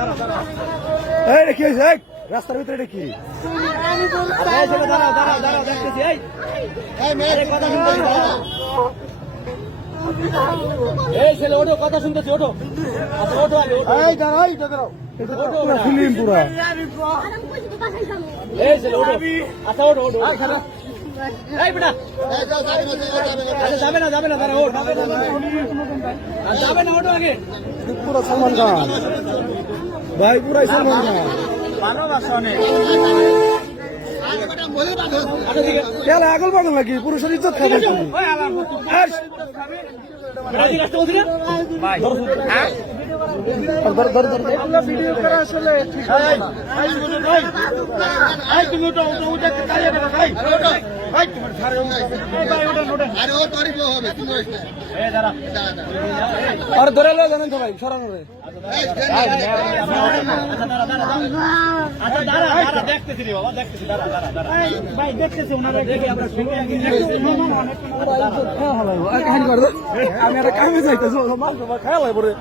এই রে কি হয়েছে রাস্তার ভিতরে এটা কি এই ছেলে ওঠো, কথা শুনতেছি, ওঠো। আচ্ছা ওঠো আগে, ওঠো। ফিল্ম পুরা এই ছেলে ওঠো। আচ্ছা ওঠো, ওঠো। এই বেটা, আচ্ছা যাবে না, যাবে না, দাঁড়া, ওঠ। যাবে না, ওঠো আগে। পুরা সালমান খান ভাই, পুরাই সালমান খান। আচ্ছা ঠিক আছে। খেলা আগল পাগল নাকি পুরুষের ইজ্জত খাবে ওই ব্রাজিল রাষ্ট্র বলছি না? হ্যাঁ? ধর ধর ধর ভিডিও করা আসলে ঠিক তুমি ওঠো, ওঠো, ওঠো, দাঁড়িয়ে থাকো, ভাই। ভাই, তোমার ছাড়ে ওঠো। এই ভাই, ওঠেন, ওঠেন। এই দাঁড়া। আর ধরে লো জানেন তো ভাই সরানো রে আচ্ছা দাঁড়া, দাঁড়া, দেখতেছি রে বাবা, দেখতেছি, দাঁড়া, দাঁড়া, দাঁড়া। ভাই দেখতেছি, ওনারা দেখি আমরা শুনে আগে। আমি একটা কামে যাইতেছি মাল খাওয়া লাগবে